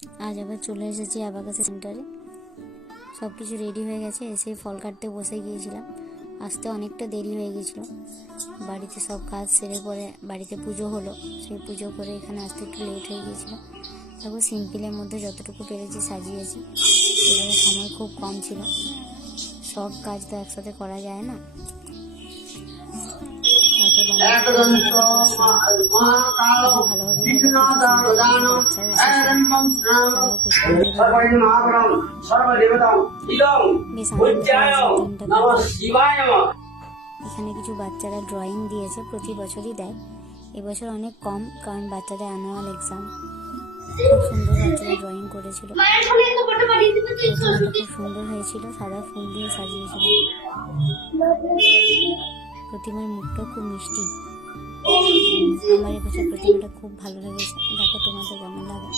আজ আবার চলে এসেছি অ্যাবাকাস সেন্টারে। সব কিছু রেডি হয়ে গেছে, এসে ফল কাটতে বসে গিয়েছিলাম। আসতে অনেকটা দেরি হয়ে গেছিলো। বাড়িতে সব কাজ সেরে পরে বাড়িতে পুজো হলো, সেই পুজো করে এখানে আসতে একটু লেট হয়ে গিয়েছিলো। তারপর সিম্পলের মধ্যে যতটুকু পেরেছি সাজিয়েছি। এবারে সময় খুব কম ছিল, সব কাজ তো একসাথে করা যায় না। তারপর ভালোভাবে বাচ্চাও এখানে কিছু বাচ্চারা ড্রয়িং দিয়েছে, প্রতি বছরই দেয়, এবছর অনেক কম, কারণ বাচ্চাদের অ্যানুয়াল এক্সাম। খুব সুন্দর বাচ্চারা ড্রয়িং করেছিল, খুব সুন্দর হয়েছিল, সাদা ফুল দিয়ে সাজিয়েছিল। প্রতিমার মুখটাও খুব মিষ্টি। আমার এবছর প্রতিমাটা খুব ভালো লেগেছে। দেখো তোমাদের কেমন লাগে।